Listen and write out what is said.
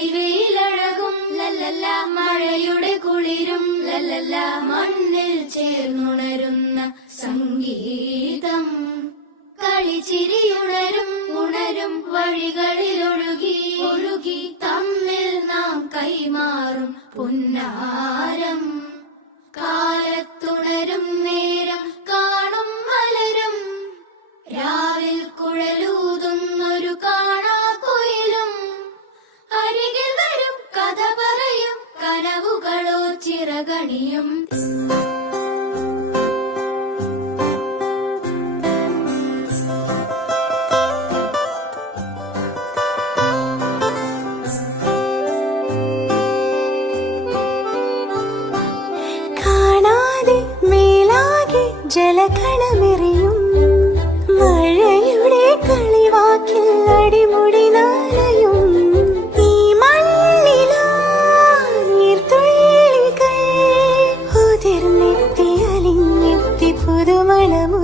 പൊടിവെയിലഴകും ലല്ലല്ല, മഴയുടെ കുളിരും ലല്ലല്ല, മണ്ണിൽ ചേർന്നുണരുന്ന സംഗീതം. കളിച്ചിരിയുണരും ഉണരും വഴികളിലൊഴുകി ഒഴുകി തമ്മിൽ നാം കൈമാറും പുന്നാരം. കാലത്തുണരും നേരം കാണും മലരും, രാവിൽ കുഴലൂതുന്നൊരു കാണാക്കുയിലും. അരികിൽ വരും കഥ പറയും കനവുകളോ ചിറകണിയും. ജലകണമെറിയും മഴയുടെ കളിവാക്കിൽ അടിമുടി നാലയും. ഈ മണ്ണിലാ നീർത്തുള്ളികൾ ഉതിർന്നെത്തി അലിഞ്ഞെത്തി പുതുമണമു